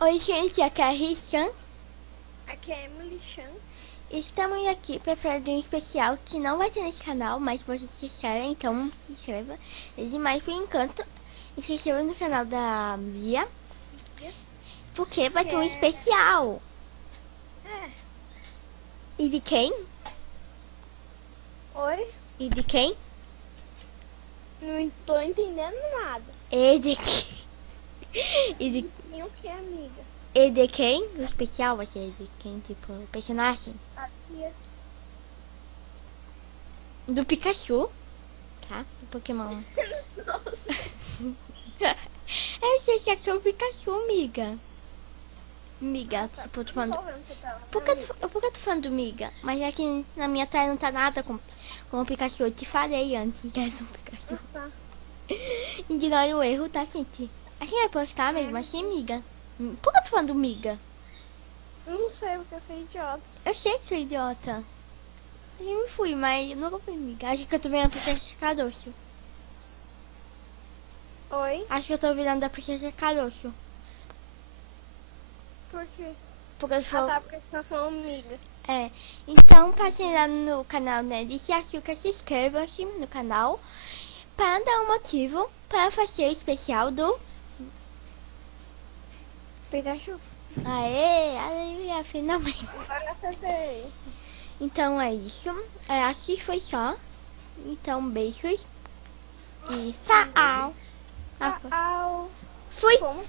Oi, gente, aqui é a Rishan. Aqui é Emily Chan. Estamos aqui para fazer um especial que não vai ter nesse canal, mas vocês querem, então se inscreva. E demais, por enquanto, se inscreva no canal da Lia, porque vai Que ter um é... especial. É. E de quem? Oi? E de quem? Não tô entendendo nada. E de E de, E o que, amiga? e de quem? O especial vai ser de quem, tipo, o personagem? Aqui é... Do Pikachu, tá? Do Pokémon. Nossa. Eu sei que é o Pikachu, amiga. Miga, Tá, tipo, eu tô não falando. tô vendo seu tela, Por que eu tô falando do Miga? Mas aqui na minha tela não tá nada com o Pikachu. Eu te falei antes que era um Pikachu. Tá. Ignora o erro, tá, gente? A gente vai postar mesmo assim, miga. Por que eu tô falando do Miga? Eu não sei porque eu sou idiota. Eu sei que sou idiota. Eu me fui, mas eu nunca fui miga. Acho que eu tô virando a princesa Caroço. Oi? Acho que eu tô virando a princesa Caroço. Por quê? Porque eu sou... Tá, porque você tá falando amiga. É, então passem lá no canal, né, de Açúcar, se inscreva-se no canal para dar um motivo para fazer o especial do... Pikachu. Aê, aleluia, finalmente. Agora acertei. Então é isso, acho que foi só. Então beijos e tchau. Tchau. Fui! Fomos.